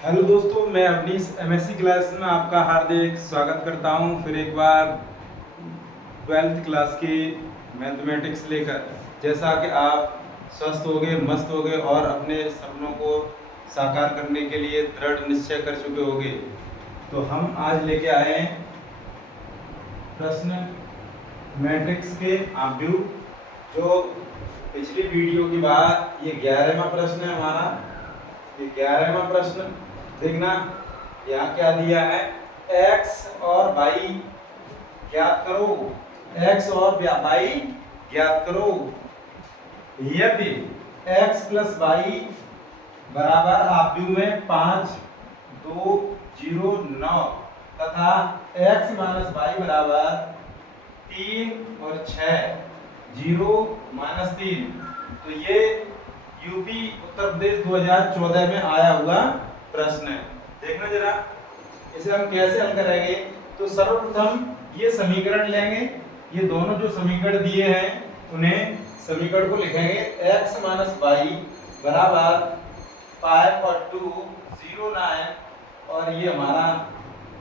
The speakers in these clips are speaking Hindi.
हेलो दोस्तों, मैं अपनी एमएससी क्लास में आपका हार्दिक स्वागत करता हूं। फिर एक बार 12th क्लास की मैथमेटिक्स लेकर। जैसा कि आप स्वस्थ हो गए, मस्त हो गए और अपने सपनों को साकार करने के लिए दृढ़ निश्चय कर चुके होंगे, तो हम आज लेके आए हैं प्रश्न मैट्रिक्स के आव्यूह। जो पिछली वीडियो के बाद ये 11वां प्रश्न है हमारा। ये 11वां प्रश्न देखना, यहाँ क्या दिया है, x और y ज्ञात करो। x और y ज्ञात करो। यदि x प्लस y बराबर आव्यूह में 5, 2, 0, 9 तथा x माइनस y बराबर 3 और 6, 0 माइनस 3, तो ये यूपी उत्तर प्रदेश 2014 में आया हुआ प्रश्न है। देखना जरा, इसे हम कैसे हल करेंगे। तो सर्वप्रथम ये समीकरण लेंगे, ये दोनों जो समीकरण दिए हैं उन्हें समीकरण को लिखेंगे। x माइनस वाई बराबर 5 और 2 0 9, और ये हमारा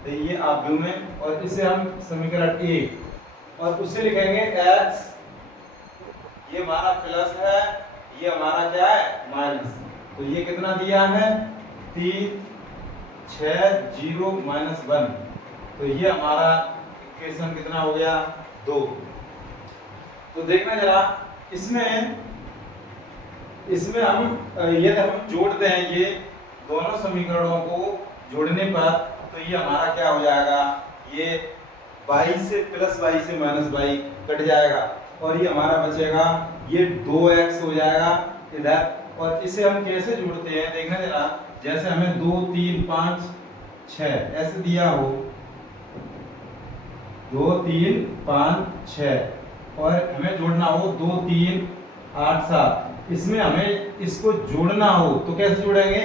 ये आव्यूह में, और इसे हम समीकरण 1 और उससे लिखेंगे x, ये हमारा प्लस है, ये हमारा क्या है माइनस। तो ये कितना दिया है 3, 6, 0 माइनस 1, तो ये हमारा इक्वेशन कितना हो गया 2। तो देखना जरा, इसमें हम यदि हम जोड़ते हैं ये दोनों समीकरणों को जोड़ने पर, तो ये हमारा क्या हो जाएगा, ये y से प्लस y से माइनस y कट जाएगा, और ये हमारा बचेगा ये 2x हो जाएगा इधर। और इसे हम कैसे जोड़ते हैं देखना जरा, जैसे हमें 2, 3, 5, 6 ऐसे दिया हो, 2, 3, 5, 6, और हमें जोड़ना हो 2, 3, 8, 7। इसमें हमें इसको जोड़ना हो तो कैसे जोड़ेंगे,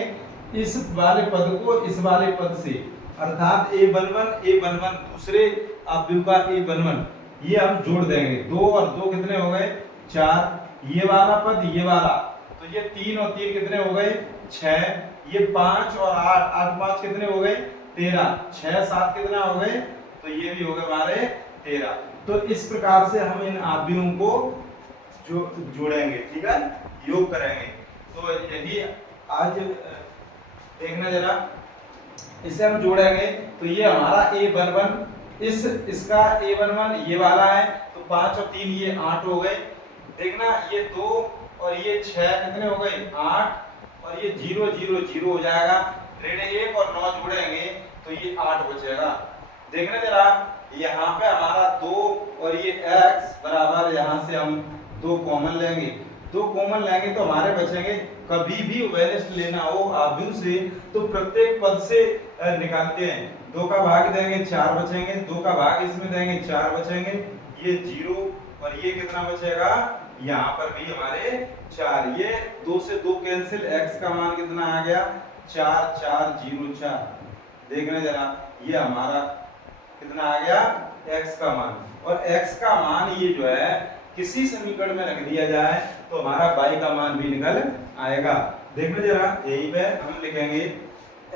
इस वाले पद को इस वाले पद से, अर्थात a11 दूसरे आव्यूह का a11 ये हम जोड़ देंगे। 2 और 2 कितने हो गए 4, ये वाला पद ये वाला, तो ये 3 और 3 कितने हो गए 6, ये 5 और 8, 8 5 कितने हो गए 13, 6 7 कितना हो गए, तो ये भी हो गए हमारे 13। तो इस प्रकार से हम इन आव्यूहों को जो जोड़ेंगे, ठीक है, योग करेंगे। तो यदि आज देखना जरा, इसे हम जोड़ेंगे तो ये हमारा a11, इसका a11 ये वाला है, तो 5 और 3 ये 8 हो गए। देखना ये 2 और ये 6 कितने हो गए 8, और ये 0 0 0 हो जाएगा। ऋण 1 और 9 जोड़ेंगे तो ये 8 बचेगा। देखना जरा, यहाँ पे हमारा 2 और ये x बराबर, यहाँ से हम 2 कॉमन लेंगे, 2 कॉमन लेंगे तो हमारे बचेंगे। कभी भी वेरिएंट लेना हो आव्यूह से तो प्रत्येक पद से निकालते हैं। 2 का भाग देंगे 4 बचेंगे, 2 का भाग इसमें देंगे 4 बचेंगे, ये 0 और ये कितना बचेगा, यहाँ पर भी हमारे 4। ये 2 से 2 कैंसिल, x का मान कितना आ गया 4, 4, 0, 4। देखना जरा, ये हमारा कितना आ गया x का मान, और x का मान ये जो है किसी समीकरण में रख दिया जाए तो हमारा y का मान भी निकल आएगा। देखना जरा, यही पे हम लिखेंगे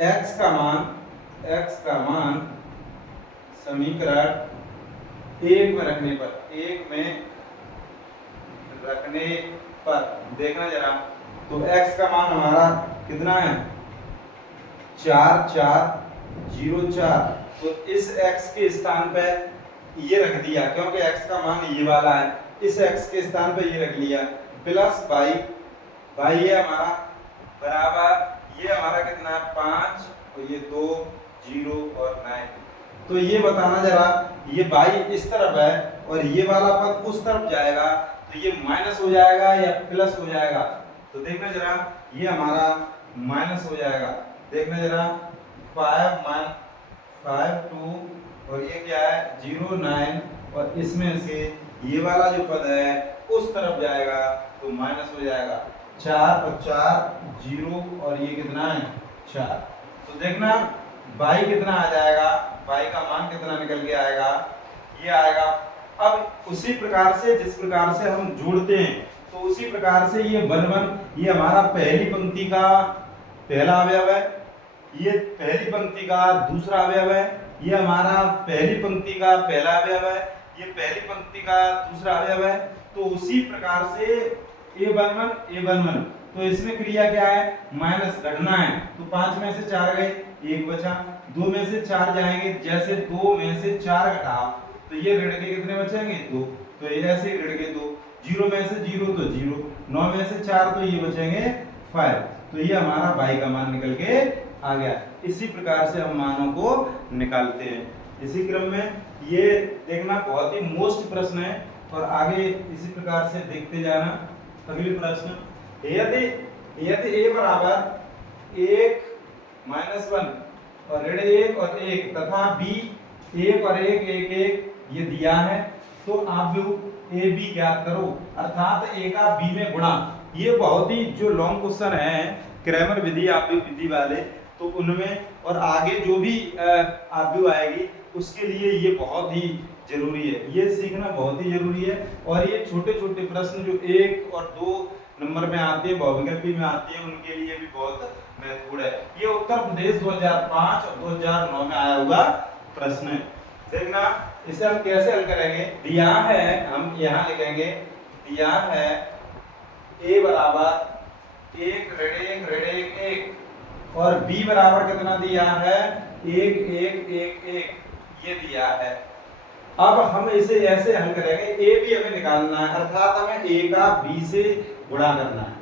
x का मान समीकरण 1 में रखने पर, देखना जरा, तो x का मान हमारा कितना है 4, 4, 0, 4। तो इस x के स्थान पे ये रख दिया, क्योंकि x का मान ये वाला है, इस x के स्थान पे ये रख लिया, प्लस y ये हमारा बराबर, ये हमारा कितना है 5 और ये 2, 0 और 9। तो ये बताना जरा, ये y इस तरफ है और ये वाला पद उस तरफ जाएगा, तो ये माइनस हो जाएगा या प्लस हो जाएगा। तो देखना जरा, ये हमारा माइनस हो जाएगा। देखना जरा, 5 2 और ये क्या है 0 9, और इसमें से ये वाला जो पद है उस तरफ जाएगा तो माइनस हो जाएगा। 4 और 4 0, और ये कितना है 4। तो देखना y कितना आ जाएगा, y का मान कितना निकल के आएगा, ये आएगा। अब उसी प्रकार से जिस प्रकार से हम जोड़ते हैं, तो उसी प्रकार से ये 1 1, ये हमारा पहली पंक्ति का पहला अवयव है, ये पहली पंक्ति का दूसरा अवयव है, ये हमारा पहली पंक्ति का पहला अवयव है, ये पहली पंक्ति का दूसरा अवयव है। तो उसी प्रकार से A11 तो इसमें क्रिया क्या है, माइनस घटना है। तो 5 में से 4 गए, 1 बचा, 2 में से 4 जाएंगे, जैसे 2 में से 4 घटा तो ये ऋण के कितने बचेंगे, 2, तो ये ऐसे ऋण के 2, 0 में से 0 तो 0, 9 में से 4 तो ये बचेंगे 5। तो ये हमारा y का मान निकल के आ गया। इसी प्रकार से हम मानों को निकालते हैं। इसी क्रम में ये देखना बहुत ही मोस्ट प्रश्न है और आगे इसी प्रकार से देखते जाना। अगले प्रश्न, यदि a बराबर 1 - 1 और ऋण 1 और 1 तथा b 1 और 1 1 1 ये दिया है, तो आप जो a b ज्ञात करो, अर्थात a का b में गुणा। ये बहुत ही जो लॉन्ग क्वेश्चन है क्रैमर विधि आप विधि वाले, तो उनमें और आगे जो भी आप आएगी उसके लिए ये बहुत ही जरूरी है, ये सीखना बहुत ही जरूरी है। और ये छोटे छोटे प्रश्न जो 1 और 2 नंबर में आते हैं, बहुविकल्पी में आते हैं, उनके लिए भी बहुत महत्वपूर्ण है। ये उत्तर प्रदेश 2005 और 2009 में आया हुआ प्रश्न है। देखना इसे हम कैसे हल करेंगे। दिया है, हम यहाँ लिखेंगे, दिया है a बराबर 1 ऋण 1 ऋण 1 1 और b बराबर कितना दिया है, 1 1 1 1 ये दिया है। अब हम इसे ऐसे हल करेंगे, a भी हमें निकालना है, अर्थात हमें a का b से गुणा करना है।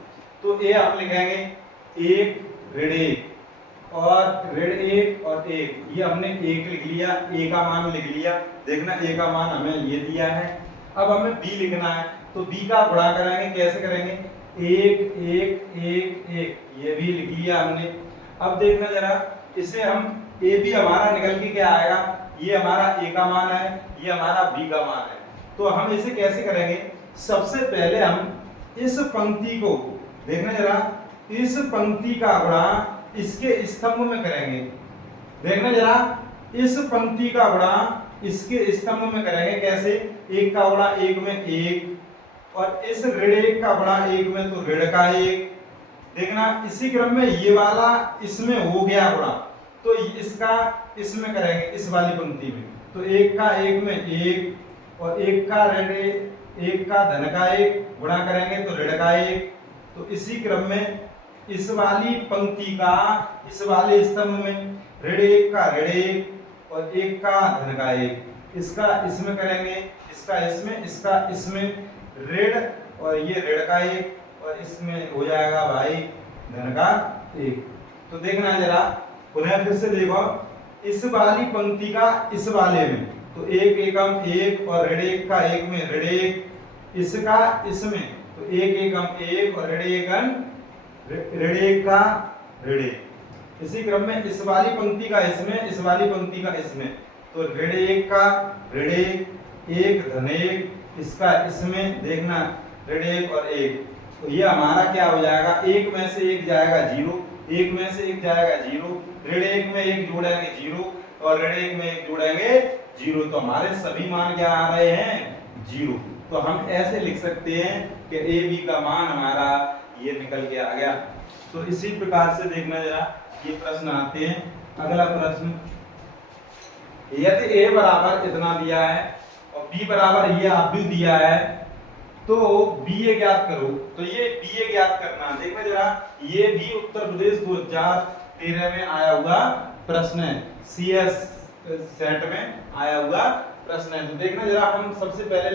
तो a हम लिखेंगे 1 ऋण 1 और ऋण 1 और 1, ये हमने 1 लिख लिया, a का मान लिख लिया। देखना a का मान हमें ये दिया है। अब हमें b लिखना है, तो b का गुणा करेंगे, कैसे करेंगे, 1 1 1 1 ये भी लिख लिया हमने। अब देखना जरा, इसे हम a भी हमारा निकल के क्या आएगा, ये हमारा a का मान है, ये हमारा b का मान है। तो हम इसे कैसे करेंगे, सबसे पहले हम इस पंक्ति को, देखना जरा, इस पंक्ति का गुणा इसके स्तंभ में करेंगे। देखना जरा, इस पंक्ति का गुणा इसके स्तंभ में करेंगे, कैसे, 1 का गुणा 1 में 1 और इस ऋण 1 का गुणा 1 में तो ऋण का 1। देखना इसी क्रम में ये वाला इसमें हो गया गुणा, तो इसका इसमें करेंगे, इस वाली पंक्ति में, तो 1 का 1 में 1 और 1 का ऋण 1 का धन का 1 गुणा करेंगे तो ऋण का 1। तो इसी क्रम में इस वाली पंक्ति का इस वाले स्तंभ में ऋण 1 का ऋण 1 और 1 का धन का 1, इसका इसमें करेंगे, इसका इसमें, इसका इसमें, ऋण और ये ऋण का 1 और इसमें हो जाएगा भाई धन का 1। तो देखना जरा, पुनः फिर से देखो, इस वाली पंक्ति का इस वाले में, तो 1 एकम 1 और ऋण 1 का 1 में ऋण 1, इसका इसमें, तो 1 एकम 1 और ऋण 1 का ऋण 1। इसी क्रम में इस वाली पंक्ति का इसमें, इस वाली पंक्ति का इसमें, तो ऋण 1 का ऋण 1 धन 1, इसका इसमें, देखना ऋण 1 और 1, तो ये हमारा क्या हो जाएगा, 1 में से 1 जाएगा 0, 1 में से 1 जाएगा 0, ऋण 1 में 1 जोड़ेंगे 0 और ऋण 1 में 1 जोड़ेंगे 0, तो हमारे सभी मान क्या आ रहे हैं, 0। तो हम ऐसे लिख सकते हैं कि a b का मान हमारा ये निकल के आ गया। तो इसी प्रकार से देखना जरा, ये प्रश्न आते हैं। अगला प्रश्न, यदि a बराबर इतना दिया है और b बराबर ये आप भी दिया है, तो ba ज्ञात करो। तो ये ba ज्ञात करना, देखना जरा, ये भी उत्तर प्रदेश 2013 में आया हुआ प्रश्न है, CS सेट में आया हुआ प्रश्न है। तो देखना जरा, हम सबसे पहले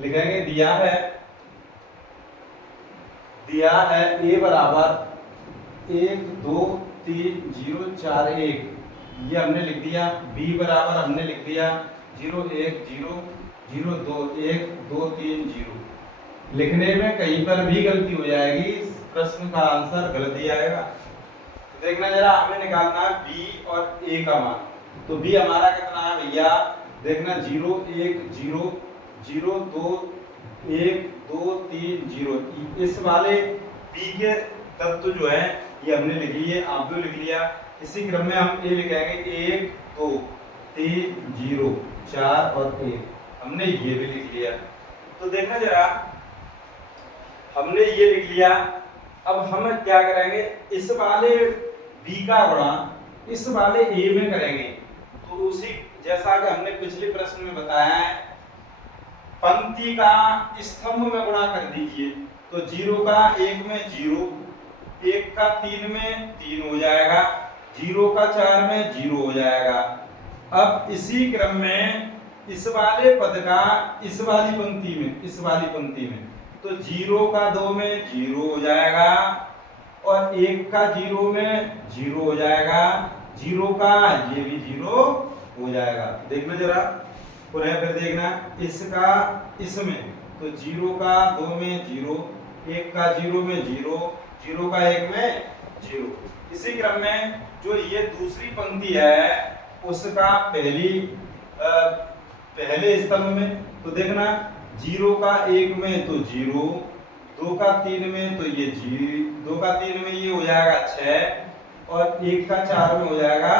लिखेंगे, दिया है a बराबर 1 2 3 0 4 1, ये हमने लिख दिया। b बराबर हमने लिख दिया 0 1 0 0 2 1 2 3 0। लिखने में कहीं पर भी गलती हो जाएगी, प्रश्न का आंसर गलत ही आएगा। तो देखना जरा, हमें निकालना है b और a का मान। तो b हमारा कितना है भैया, देखना 0 1 0 0 2 1 2 3 0। इस वाले b के तत्व जो है ये हमने लिख लिए, आप भी लिख लिया। इसी क्रम में हम a लिखेंगे 1 2 3 0 4 और 1, हमने ये भी लिख लिया। तो देखना जरा, हमने ये लिख लिया। अब हम क्या करेंगे, इस वाले b का गुणा इस वाले ए में करेंगे तो उसी जैसा कि हमने पिछले प्रश्न में बताया है, पंक्ति का स्तंभ में गुणा कर दीजिए तो 0 का 1 में 0, 1 का 3 में 3 हो जाएगा, 0 का 4 में 0 हो जाएगा। अब इसी क्रम में इस वाले पद का इस वाली पंक्ति में तो 0 का 2 में 0 हो जाएगा और 1 का 0 में 0 हो जाएगा, 0 का ये भी 0 हो जाएगा। देखना जरा पुनः फिर देखना, इसका इसमें तो 0 का 2 में 0, 1 का 0 में 0, 0 का 1 में 0। इसी क्रम में जो ये दूसरी पंक्ति है उसका पहले स्तंभ में तो देखना 0 का 1 में तो 0, 2 का 3 में तो ये 2 का 3 में ये हो जाएगा 6 और 1 का 4 में हो जाएगा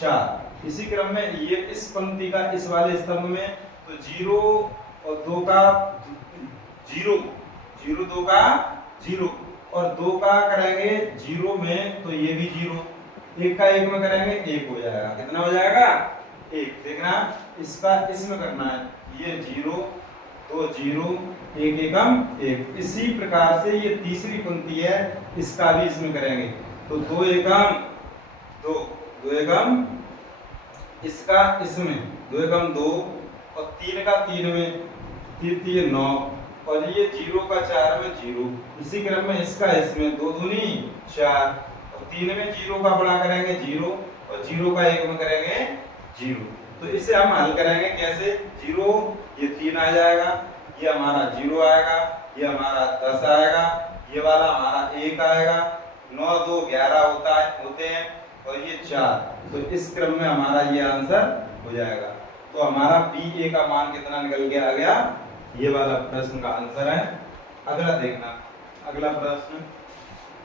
4। इसी क्रम में ये इस पंक्ति का इस वाले स्तंभ में तो 0 और 2 का 0, 0 2 का 0 और 2 का करेंगे 0 में तो ये भी 0, 1 का 1 में करेंगे 1 हो जाएगा। कितना हो जाएगा? 1। देखना इसका इसमें करना है, ये 0 2 0 1 एकम 1। इसी प्रकार से ये तीसरी पंक्ति है, इसका भी इसमें करेंगे तो 2 एकम 2, 2 एकम इसका इसमें 2 एकम 2 और 3 का 3 में 3 3 9 और ये 0 का 4 में 0। इसी क्रम में इसका इसमें 2 दूनी 4 और 3 में 0 का बड़ा करेंगे 0 और 0 का 1 में करेंगे 0। तो इसे हम हल करेंगे कैसे? 0 ये 3 आ जाएगा, ये हमारा 0 आएगा, ये हमारा 10 आएगा, ये वाला हमारा 1 आएगा, 9 2 11 होते हैं और ये 4। तो इस क्रम में हमारा ये आंसर हो जाएगा। तो हमारा BA का मान कितना निकल के आ गया? ये वाला प्रश्न का आंसर है। अगला देखना, अगला प्रश्न,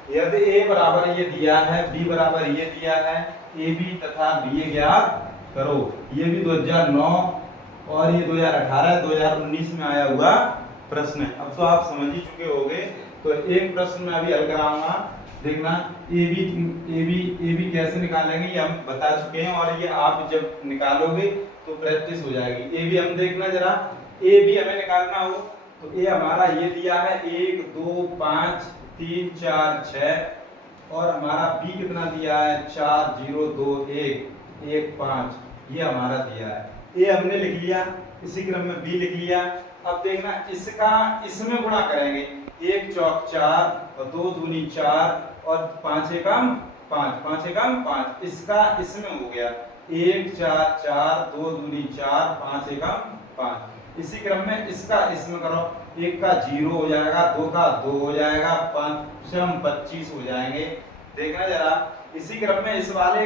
यदि A बराबर ये दिया है, B बराबर ये दिया है, AB तथा BA ज्ञात करो। ये भी 2009 और ये 2018 2019 में आया हुआ प्रश्न है। अब तो आप समझ ही चुके होंगे। तो एक प्रश्न में अभी हल कराऊंगा, देखना AB कैसे निकालेंगे ये हम बता चुके हैं और ये आप जब निकालोगे तो प्रैक्टिस हो जाएगी। AB हम देखना जरा, AB हमें निकालना हो तो A हमारा ये दिया है 1 2 5 3 4 6 और हमारा B कितना दिया है 4 0 2 1 1 5, ये हमारा दिया है। A हमने लिख लिया, इसी क्रम में B लिख लिया। अब देखना इसका इसमें गुणा करेंगे, 1 चौक 4 और 2 दूनी 4 और 5 एकम 5, 5 एकम 5। इसका इसमें हो गया 1 4 4 2 दूनी 4 5 एकम 5। इसी क्रम में इसका इसमें करो, 1 का 0 हो जाएगा, 2 का 2 हो जाएगा, 5 25 हो जाएंगे। देखना जरा इसी क्रम में इस वाले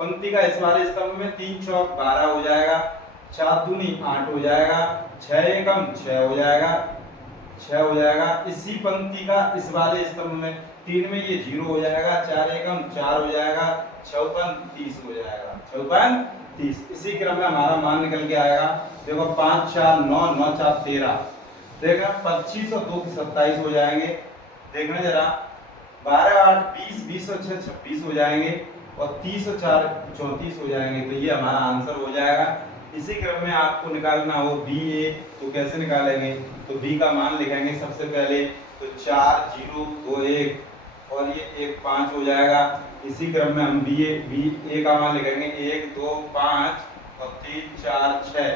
पंक्ति का इस वाले स्तंभ में 3 चौक 12 हो जाएगा, 4 दूनी 8 हो जाएगा, 6 एकम 6 हो जाएगा, 6 हो जाएगा। इसी पंक्ति का इस वाले स्तंभ में 3 में ये 0 हो जाएगा, 4 एकम 4 हो जाएगा, 54 30 हो जाएगा, 54 30। इसी क्रम में हमारा मान निकल के आएगा। देखो 5 4 9 9 4 13, देखना 25 और 2 27 हो जाएंगे। देखना जरा 12 8 20 20 और 6 26 हो जाएंगे और 30 और 4 34 हो जाएंगे। तो ये हमारा आंसर हो जाएगा। इसी क्रम में आपको निकालना हो BA, तो कैसे निकालेंगे? तो B का मान लिखेंगे सबसे पहले, तो 4 0 2 1 और ये 1 5 हो जाएगा। इसी क्रम में हम BA का मान लिखेंगे 1 2 5 और 3 4 6।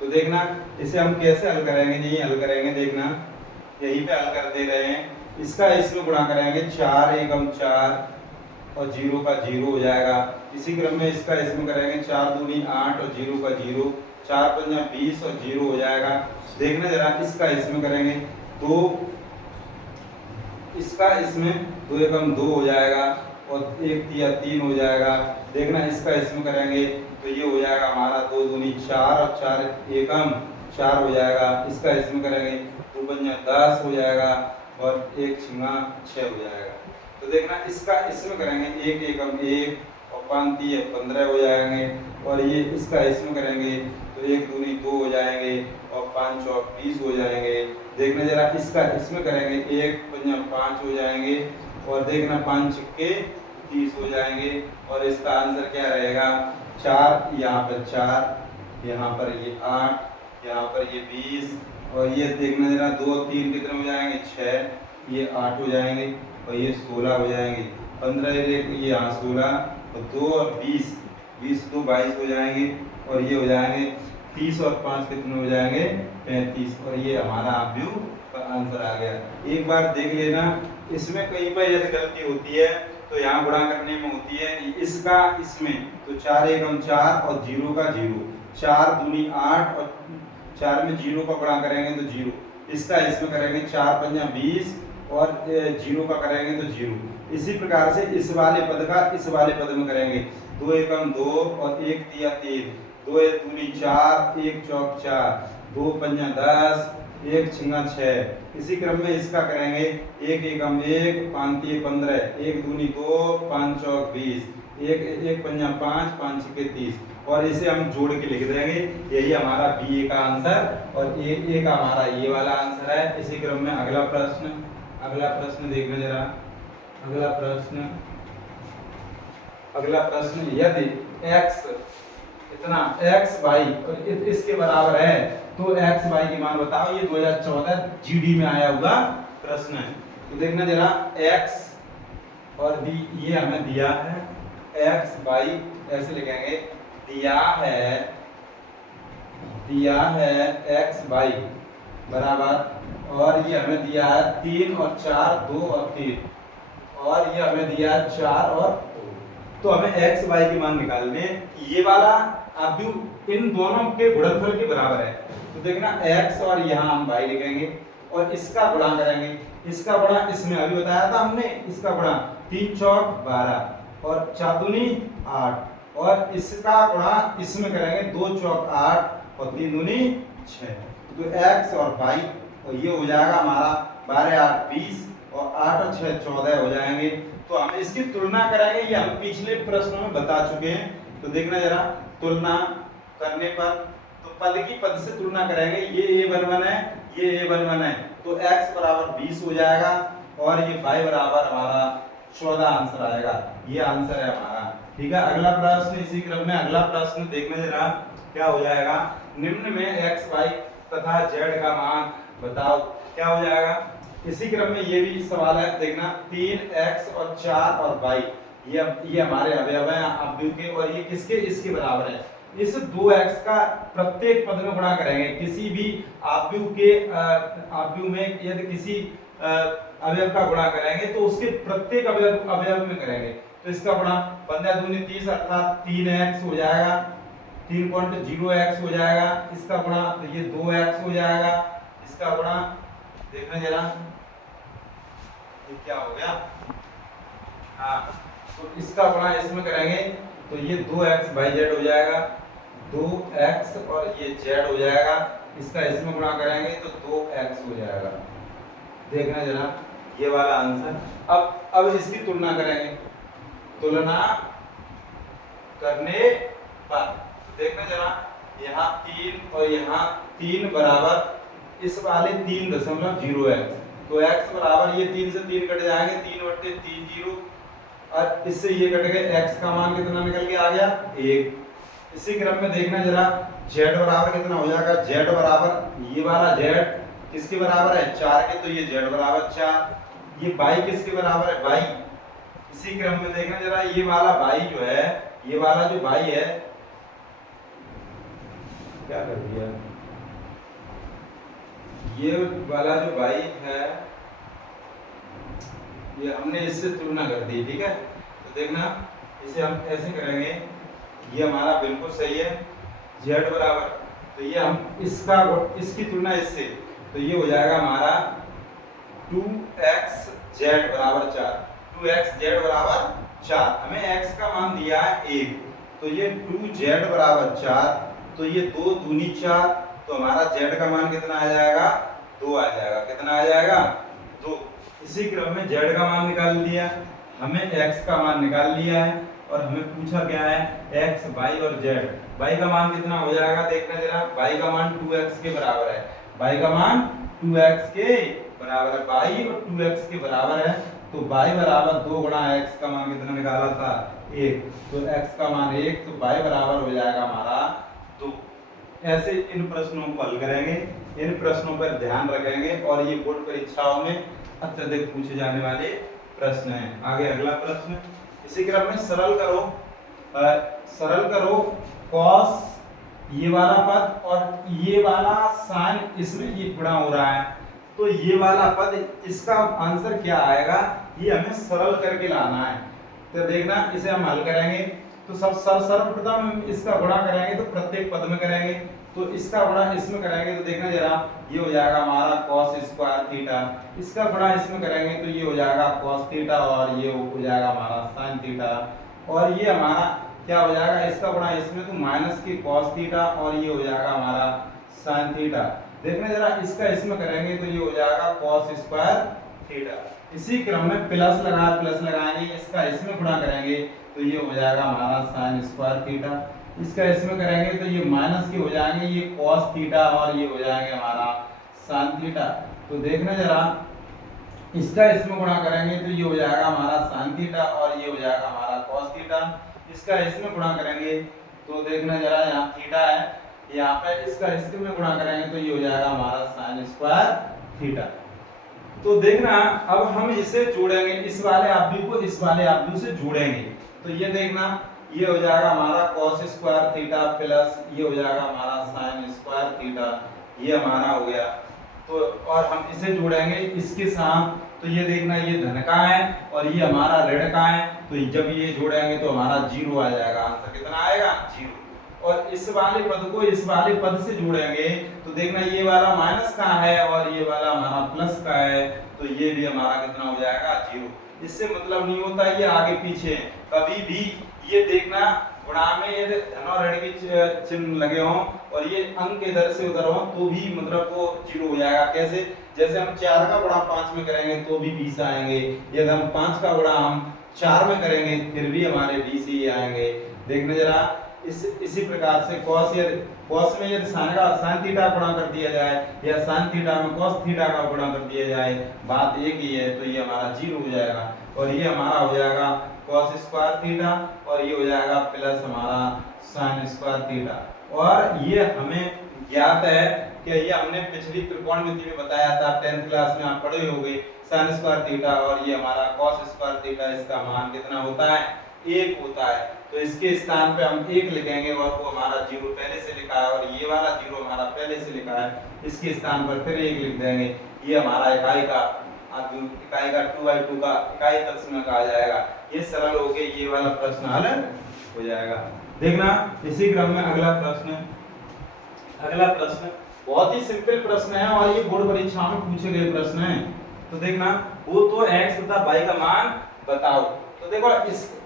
तो देखना इसे हम कैसे हल करेंगे, यही हल करेंगे, देखना यहीं पे हल कर दे रहे हैं। इसका इसमें गुणा करेंगे, 4 एकम 4 और 0 का 0 हो जाएगा। इसी क्रम में इसका इसमें करेंगे, 4 दूनी 8 और 0 का 0, 4 पंजा 20 और 0 हो जाएगा। देखना जरा इसका इसमें करेंगे, 2 इसका इसमें 2 एकम 2 हो जाएगा और 1 तिया 3 हो जाएगा। देखना इसका इसमें करेंगे तो ये हो जाएगा हमारा 2 दूनी 4 और 4 एकम 4 हो जाएगा। इसका इसमें करेंगे 2 पंजा 10 हो जाएगा और 1 छिंगा 6 हो जाएगा। तो देखना इसका इसमें करेंगे, 1 एकम 1 और 5 तिया 15 हो जाएंगे और ये इसका इसमें करेंगे तो 1 दूनी 2 हो जाएंगे और 5 चौक 20 हो जाएंगे। देखना जरा इसका इसमें करेंगे, 1 पंजा 5 हो जाएंगे और देखना 5 छिक्के 30 हो जाएंगे। और इसका आंसर क्या रहेगा, 4, यहाँ पर 4, यहाँ पर ये 8, यहाँ पर ये 20, और ये देखना जरा 2 और 3 कितने हो जाएंगे, 6, ये 8 हो जाएंगे, और ये 16 हो जाएंगे। 15 ये यहाँ 16, और 2 और 20, 20 2 22 हो जाएंगे, और ये हो जाएंगे 30 और 5 कितने हो जाएंगे, 35। और ये हमारा आव्यूह का आंसर आ गया। एक बार देख लेना, इसमें कई बार यदि गलती होती है तो यहाँ गुणा करने में होती है इसका इसमें, तो 4 एकम 4 और 0 का 0, 4 दूनी 8 और 4 में 0 का गुणा करेंगे तो 0, इसका इसमें करेंगे 4 पंजा 20 और 0 का करेंगे तो 0। इसी प्रकार से इस वाले पद का इस वाले पद में करेंगे, 2 एकम 2 और 1 तिया 3, 2 दूनी 4, 1 चौक 4, 2 पंजा 10, 1 छिंगा 6। इसी क्रम में इसका करेंगे, 1 एकम 1, 5 तिये 15, 1 दूनी 2, 5 चौक 20, 1 पंजा 5, 5 छिके 30, और इसे हम जोड़ के लिख देंगे। यही हमारा बी ए का आंसर, और ए का हमारा ये वाला आंसर है। इसी क्रम में अगला प्रश्न देखना जरा। अगला प्रश्न यदि x इतना x y और इसके बराबर है तो x y की मान बताओ। ये 2014 जीडी में आया हुआ प्रश्न है। तो देखना जरा, x और ये हमें दिया है, x y ऐसे लिखेंगे, दिया है x y बराबर, और ये हमें दिया है 3 और 4, 2 और 3, और ये हमें दिया है 4 और 2। तो हमें x y की मान निकालने, ये वाला आव्यूह इन दोनों के गुणनफल के बराबर है। तो देखना, x और यहाँ हम y लिखेंगे और इसका गुणा करेंगे, इसका गुणा इसमें अभी बताया था हमने, इसका गुणा 3 चौक 12 और 4 दूनी 8, और इसका गुणा इसमें करेंगे 2 चौक 8 और 3 दूनी 6। तो x और y, और ये हो जाएगा हमारा 12 8 20 और 8 और 6 14 हो जाएंगे। तो हम इसकी तुलना कराएंगे, ये हम पिछले प्रश्नों में बता चुके हैं। तो देखना जरा, तुलना करने पर तो पद की पद से तुलना करेंगे, ये a11 है, ये a11 है, तो x बराबर 20 हो जाएगा, और ये y बराबर हमारा 14 आंसर आएगा। ये आंसर है हमारा। ठीक है, अगला प्रश्न इसी क्रम में अगला प्रश्न देखना जरा, क्या हो जाएगा, निम्न में x y तथा z का मान बताओ, क्या हो जाएगा। इसी क्रम में ये भी सवाल है, देखना 3x और 4 और y, ये हमारे अवयव हैं आव्यूह के, और ये किसके, इसके बराबर है। इस 2x का प्रत्येक पद में गुणा करेंगे। किसी भी आव्यूह में यदि किसी अवयव का गुणा करेंगे तो उसके प्रत्येक अवयव में करेंगे। तो इसका गुणा 15 दूनी 30 अर्थात 3x हो जाएगा, 3.0x हो जाएगा। इसका गुणा तो ये 2x हो जाएगा। इसका गुणा देखना जरा, ये क्या हो गया, हाँ, तो इसका गुणा इसमें करेंगे तो ये 2x बाई z हो जाएगा, 2x और ये z हो जाएगा। इसका इसमें गुणा करेंगे तो 2x हो जाएगा। देखना जरा, ये वाला आंसर। अब इसकी तुलना करेंगे, तुलना करने पर देखना जरा, यहाँ 3 और यहाँ 3 बराबर इस वाले 3.0x, तो x बराबर ये 3 से 3 कट जाएंगे, 3/3 0, और इससे ये कट गए, x का मान कितना निकल के आ गया 1। इसी क्रम में देखना जरा, z बराबर कितना हो जाएगा, z बराबर ये वाला z किसके बराबर है 4 के, तो ये z बराबर 4। ये y किसके बराबर है y। इसी क्रम में देखना जरा, ये वाला y जो है, ये वाला जो y है, क्या कर दिया, ये वाला जो y है ये हमने इससे तुलना कर दी। ठीक है, तो देखना इसे हम ऐसे करेंगे, ये हमारा बिल्कुल सही है, z बराबर, तो ये हम इसकी तुलना इससे, तो ये हो जाएगा हमारा 2xz बराबर 4, 2xz बराबर 4। हमें x का मान दिया है 1, तो ये 2z बराबर 4, तो ये 2 दूनी 4, तो हमारा z का मान कितना आ जाएगा 2 आ जाएगा। कितना आ जाएगा 2। इसी क्रम में z का मान निकाल लिया, हमें x का मान निकाल लिया है, और हमें पूछा क्या है x y और z। y का मान कितना हो जाएगा देखना जरा, y का मान 2x के बराबर है, y का मान 2x के बराबर है y और 2x के बराबर है, तो y बराबर 2 गुणा x का मान कितना निकाला था 1, तो x का मान 1, तो y बराबर हो जाएगा हमारा 2। ऐसे इन प्रश्नों को हल करेंगे, इन प्रश्नों पर ध्यान रखेंगे और ये बोर्ड परीक्षाओं में अत्यधिक पूछे जाने वाले प्रश्न हैं। आगे अगला प्रश्न, इसी क्रम में सरल करो cos ये वाला पद और ये वाला साइन, इसमें ये गुणा हो रहा है, तो ये वाला पद इसका आंसर क्या आएगा, ये हमें सरल करके लाना है। तो देखना इसे हम हल करेंगे, तो सर्वप्रथम हम इसका गुणा करेंगे तो प्रत्येक पद में करेंगे, तो इसका गुणा इसमें करेंगे तो देखना जरा ये हो जाएगा हमारा cos स्क्वायर थीटा, इसका गुणा इसमें करेंगे तो ये हो जाएगा cos थीटा और ये हो जाएगा हमारा sin थीटा, और ये हमारा क्या हो जाएगा, इसका गुणा इसमें तो माइनस की cos थीटा और ये हो जाएगा हमारा sin थीटा। देखना जरा इसका इसमें करेंगे तो ये हो जाएगा cos स्क्वायर थीटा। इसी क्रम में प्लस लगाएंगे, इसका इसमें गुणा करेंगे तो ये हो जाएगा हमारा sin स्क्वायर थीटा, इसका इसमें करेंगे तो ये माइनस के हो जाएंगे ये cos थीटा और ये हो जाएंगे हमारा sin थीटा। तो देखना जरा इसका इसमें गुणा करेंगे तो ये हो जाएगा हमारा sin थीटा और ये हो जाएगा हमारा cos थीटा, इसका इसमें गुणा करेंगे तो देखना जरा यहाँ थीटा है, यहाँ पे इसका इसमें गुणा करेंगे तो ये हो जाएगा हमारा sin स्क्वायर थीटा। तो देखना अब हम इसे जोड़ेंगे, इस वाले आव्यूह को इस वाले आव्यूह से जोड़ेंगे, तो ये देखना ये हो जाएगा हमारा cos स्क्वायर थीटा प्लस ये हो जाएगा हमारा sin स्क्वायर थीटा, ये हमारा हो गया। तो और हम इसे जोड़ेंगे इसके साथ, तो ये देखना ये धन का है और ये हमारा ऋण का है, तो जब ये जोड़ेंगे तो हमारा 0 आ जाएगा, आंसर कितना आएगा 0। और इस वाले पद को इस वाले पद से जोड़ेंगे तो देखना ये वाला माइनस का है और ये वाला हमारा प्लस का है, तो ये भी हमारा कितना हो जाएगा 0। इससे मतलब नहीं होता ये आगे पीछे, कभी भी ये देखना गुणा में यदि धन और ऋण के चिन्ह लगे हों और ये अंक इधर से उधर हो तो भी मतलब वो 0 हो जाएगा। कैसे, जैसे हम 4 का गुणा 5 में करेंगे तो भी 20 आएंगे, यदि हम 5 का गुणा हम 4 में करेंगे फिर भी हमारे 20 ही आएंगे। देखना जरा इसी प्रकार से cos में यदि sin थीटा गुणा कर दिया जाए या sin थीटा में cos थीटा का गुणा कर दिया जाए, बात एक ही है, तो ये हमारा 0 हो जाएगा और ये हमारा हो जाएगा cos स्क्वायर थीटा और ये हो जाएगा प्लस हमारा sin स्क्वायर थीटा। और ये हमें ज्ञात है कि ये हमने पिछली त्रिकोणमिति में बताया था, 10th क्लास में आप पढ़े होंगे sin स्क्वायर थीटा और ये हमारा cos स्क्वायर थीटा, इसका मान कितना होता है 1 होता है, तो इसके स्थान पे हम 1 लिखेंगे और वो हमारा 0 पहले से लिखा है और ये वाला 0 हमारा पहले से लिखा है, इसके स्थान पर फिर 1 लिख देंगे, ये हमारा इकाई का 2/2 का इकाई तत्सम का आ जाएगा। ये सरल हो गया, ये वाला प्रश्न हल हो जाएगा। देखना इसी क्रम में अगला प्रश्न बहुत ही सिंपल प्रश्न है और ये बोर्ड परीक्षा में पूछे गए प्रश्न है। तो देखना वो तो x तथा y का मान बताओ। तो देखो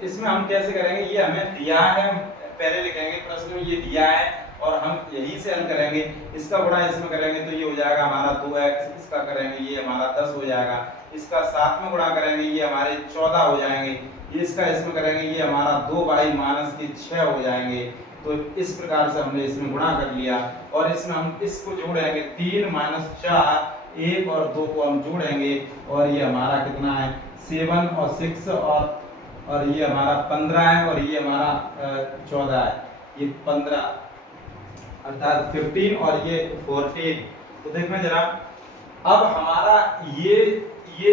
इसमें हम कैसे करेंगे, ये हमें दिया है, पहले लिखेंगे प्रश्न में ये दिया है और हम यही से हल करेंगे, इसका गुणा इसमें करेंगे तो ये हो जाएगा हमारा 2x, इसका करेंगे ये हमारा 10 हो जाएगा, इसका 7 में गुणा करेंगे ये हमारे 14 हो जाएंगे, ये इसका इसमें करेंगे ये हमारा 2y माइनस के 6 हो जाएंगे। तो इस प्रकार से हमने इसमें गुणा कर लिया और इसमें हम इसको जोड़ेंगे 3 माइनस 4 1 और 2 को हम जोड़ेंगे और ये हमारा कितना है 7 और 6 और ये हमारा 15 है और ये हमारा 14 है, ये 15 अर्थात 15 और ये 14। तो देखना जरा अब हमारा ये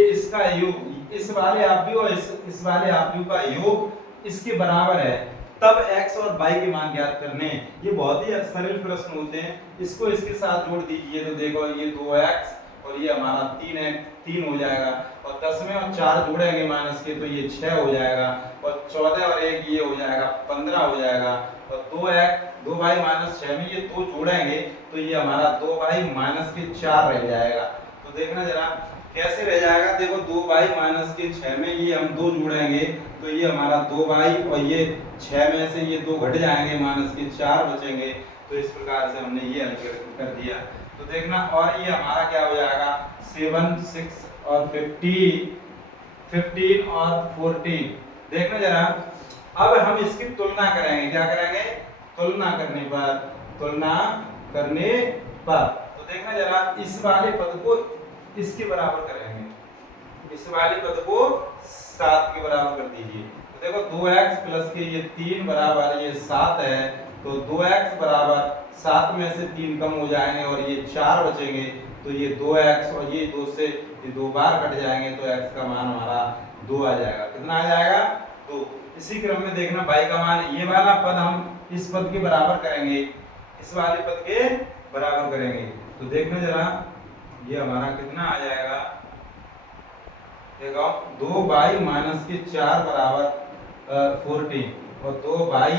इसका योग इस वाले आव्यूह और इस वाले आव्यूह का योग इसके बराबर है, तब x और y के मान ज्ञात करने। ये बहुत ही सरल प्रश्न होते हैं, इसको इसके साथ जोड़ दीजिए तो देखो ये 2x और ये हमारा 3 हो जाएगा और 10 में और 4 जोड़ेंगे माइनस के तो ये 6 हो जाएगा और 14 और 1 ये हो जाएगा 15 हो जाएगा और 2y माइनस 6 में ये 2 जोड़ेंगे तो ये हमारा 2y माइनस के 4 रह जाएगा। तो देखना जरा कैसे रह जाएगा, देखो 2y माइनस के 6 में ये हम 2 जोड़ेंगे तो ये हमारा 2y और ये 6 में से ये 2 घट जाएंगे माइनस के 4 बचेंगे। तो इस प्रकार से हमने ये हल कर दिया। तो देखना और ये हमारा क्या हो जाएगा 7 6 और 15 और 14। देखना जरा अब हम इसकी तुलना करेंगे, क्या करेंगे तुलना करने पर। तो देखना जरा इस वाले पद को इसके बराबर करेंगे, इस वाले पद को 7 के बराबर कर दीजिए। तो देखो 2x प्लस के ये 3 बराबर ये 7 है, तो 2x बराबर 7 में से 3 कम हो जाएंगे और ये 4 बचेंगे, तो ये 2x और ये 2 से ये 2 बार कट जाएंगे, तो x का मान हमारा 2 आ जाएगा। कितना आ जाएगा? 2। इसी क्रम में देखना y का मान, ये वाला पद हम इस पद के बराबर करेंगे, इस वाले पद के बराबर करेंगे। तो देखना जरा, ये हमारा कितना आ जाएगा, देखो 2y माइनस के 4 बराबर 14 और 2y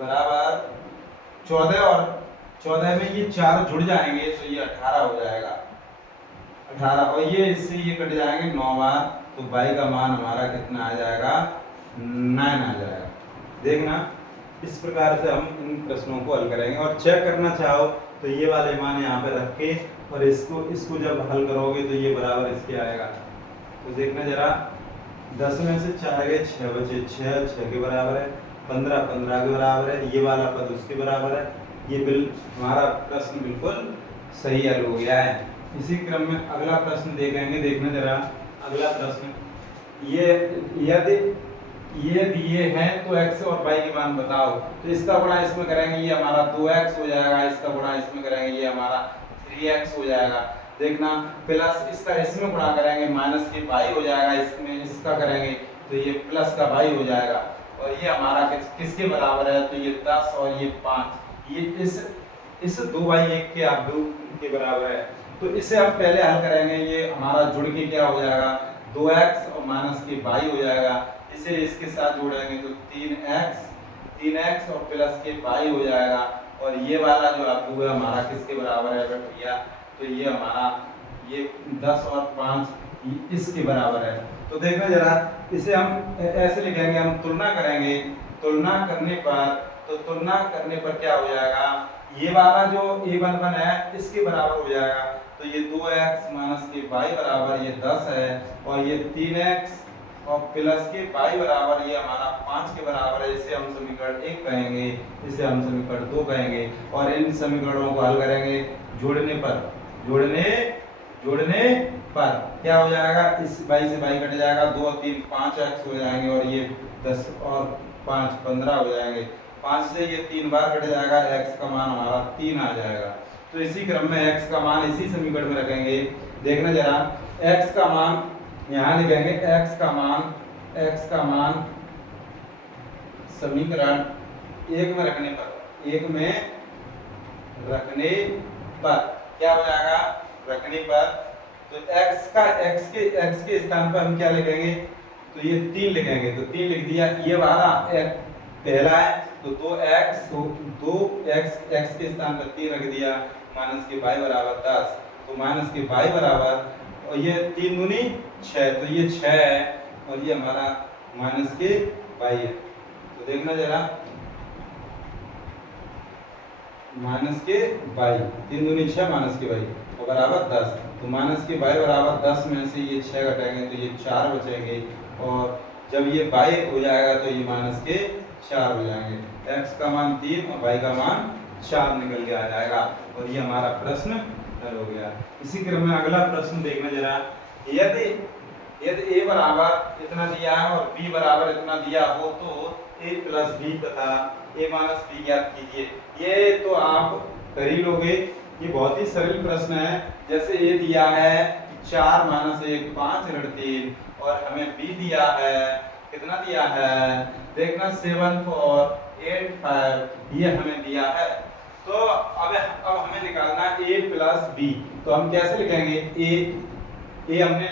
बराबर 14 और 14 में ये 4 जुड़ जाएंगे तो ये 18 हो जाएगा, 18 और ये इससे ये कट जाएंगे 9 बार, तो y का मान हमारा कितना आ जाएगा? 9 आ जाएगा। देखना इस प्रकार से हम इन प्रश्नों को हल करेंगे। और चेक करना चाहो तो ये वाले मान यहाँ पे रख के और इसको जब हल करोगे तो ये बराबर इसके आएगा। तो देखना जरा, 10 में से 4 गए 6 बचे, 6 के बराबर है, 15 के बराबर है, ये वाला पद उसके बराबर है। ये हमारा प्रश्न बिल्कुल सही हल हो गया है। इसी क्रम में अगला प्रश्न देखेंगे। देखना जरा अगला प्रश्न, ये यदि ये दिए हैं तो x और y के मान बताओ। तो इसका गुणा इसमें करेंगे, ये हमारा 2x हो जाएगा, इसका गुणा इसमें करेंगे, ये हमारा 3x हो जाएगा। देखना प्लस इसका इसमें गुणा करेंगे, माइनस के y हो जाएगा, इसमें इसका करेंगे तो ये प्लस का y हो जाएगा। और ये हमारा किसके बराबर है? तो ये 10 और ये 5, ये इस 2y1 के आप 2 के बराबर है। तो इसे हम पहले हल करेंगे, ये हमारा जुड़ के क्या हो जाएगा? 2x और माइनस के y हो जाएगा। इसे इसके साथ जोड़ेंगे तो 3x और प्लस के y हो जाएगा। और ये वाला जो आपको है हमारा किसके बराबर है भैया? तो ये हमारा ये 10 और 5 इसके बराबर है। तो देखो जरा, इसे हम ऐसे लिखेंगे, हम तुलना करेंगे, तुलना करने पर क्या हो जाएगा? ये वाला जो a11 है इसके बराबर हो जाएगा, तो ये 2x माइनस के y बराबर ये 10 है, और ये 3x और प्लस के y बराबर ये हमारा 5 के बराबर है। इसे हम समीकरण 1 कहेंगे, इसे हम समीकरण 2 कहेंगे। और इन समीकरणों को हल करेंगे जोड़ने पर क्या हो जाएगा? इस y से y कट जाएगा, 2 और 3 5x हो जाएंगे, और ये 10 और 5 15 हो जाएंगे। 5 से ये 3 बार कट जाएगा, x का मान हमारा 3 आ जाएगा। तो इसी क्रम में x का मान इसी समीकरण में रखेंगे। देखना जरा, x का मान यहाँ लिखेंगे, x का मान समीकरण 1 में रखने पर क्या हो जाएगा? रखने पर तो x के स्थान पर हम क्या लिखेंगे? तो ये 3 लिखेंगे, तो 3 लिख दिया। ये वाला पहला है तो 2x के स्थान पर 3 रख दिया, माइनस के y बराबर 10, तो माइनस के y बराबर, और ये 3 दूनी 6, तो ये 6 है, और ये हमारा माइनस के y है। तो देखना जरा, माइनस के y, 3 दूनी 6 माइनस के y और बराबर 10, तो माइनस के y बराबर 10 में से ये 6 घटाएंगे तो ये 4 बचेंगे, और जब ये y हो जाएगा तो ये माइनस के 4 हो जाएंगे। x का मान 3 और y का मान 4 निकल के आ जाएगा, और ये हमारा प्रश्न हल हो गया। इसी क्रम में अगला प्रश्न देखना जरा, यदि a बराबर इतना दिया है और b बराबर इतना दिया हो तो a प्लस b तथा a माइनस b ज्ञात कीजिए। ये तो आप कर ही लोगे, ये बहुत ही सरल प्रश्न है। जैसे a दिया है 4 माइनस 1 5 ऋण 3, और हमें b दिया है, कितना दिया है? देखना 7 4 8 5, ये हमें दिया है। तो अब हमें निकालना a प्लस b, तो हम कैसे लिखेंगे? a हमने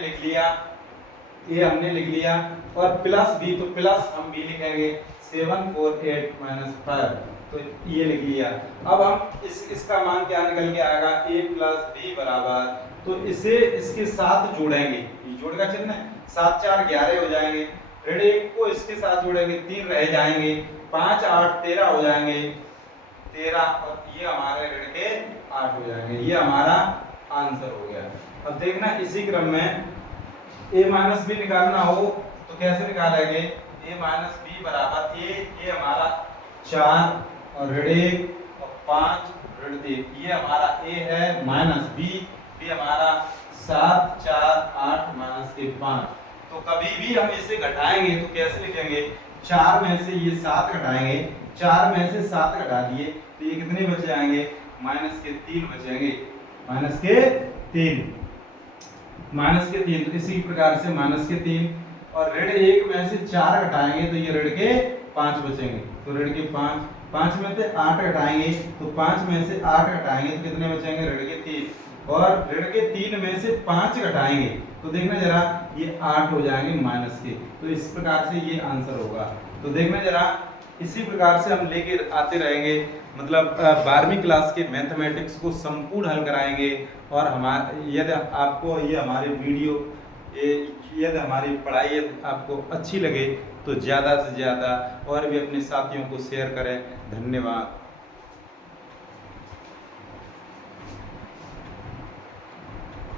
लिख लिया और प्लस b, तो प्लस हम b लिखेंगे, 7 4 8 माइनस 5, तो ये लिख लिया। अब हम इसका मान क्या निकल के आएगा? a प्लस b बराबर, तो इसे इसके साथ जोड़ेंगे, ये जोड़ का चिन्ह है, 7 4 11 हो जाएंगे, ऋण 1 को इसके साथ जोड़ेंगे, 3 रह जाएंगे, 5 8 13 हो जाएंगे, 13, और ये हमारे ऋण के 8 हो जाएंगे। ये हमारा आंसर हो गया। अब देखना इसी क्रम में a माइनस b निकालना हो तो कैसे निकालेंगे? a माइनस b बराबर ये हमारा 4 और ऋण 1 और 5 ऋण 3, ये हमारा a है, माइनस b ये हमारा 7 4 8 माइनस के 5। तो कभी भी हम इसे घटाएंगे तो कैसे लिखेंगे, 4 में से ये 7 घटाएंगे, 4 में से 7 घटा दिए तो ये कितने बचे आएंगे, माइनस के 3 बचेंगे, माइनस के 3, माइनस के 3। तो इसी प्रकार से माइनस के 3 और ऋण 1 में से 4 घटाएंगे तो ये ऋण के 5 बचेंगे। तो ऋण के 5, 5 में से 8 घटाएंगे तो 5 में से 8 घटाएंगे तो कितने बचेंगे, ऋण के 3। और ऋण के 3 में से 5 घटाएंगे तो देखना जरा ये 8 हो जाएंगे माइनस के। तो इस प्रकार से ये आंसर होगा। तो देखना जरा इसी प्रकार से हम लेके आते रहेंगे, मतलब 12वीं क्लास के मैथमेटिक्स को संपूर्ण हल कराएंगे। और हमारे यदि आपको ये हमारे वीडियो यदि हमारी पढ़ाई आपको अच्छी लगे तो ज़्यादा से ज़्यादा और भी अपने साथियों को शेयर करें। धन्यवाद।